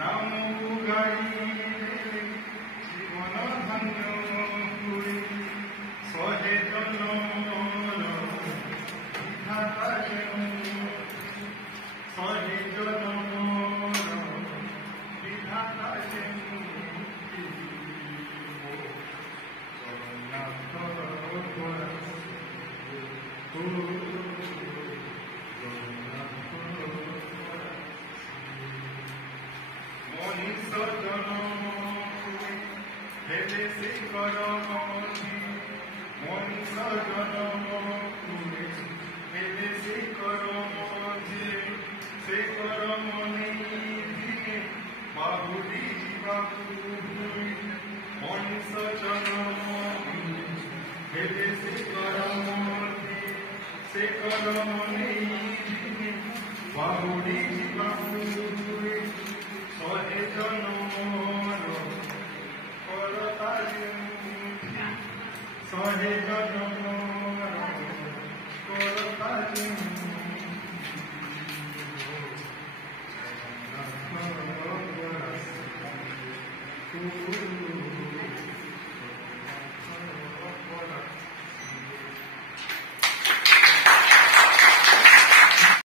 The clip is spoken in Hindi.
नाम गाइले जीवन धन्य हुए सहे जनमर विधाता सहे जनमर विधाता मनीष जनम हेले से करम मनीष जनम हेले से करम से करम नहीं बाहुरी जीवाकू मनीष जनम हेले से करम से करम नहीं बाहुरी जीवाकू सहे जनमर करता सहे जनमर करता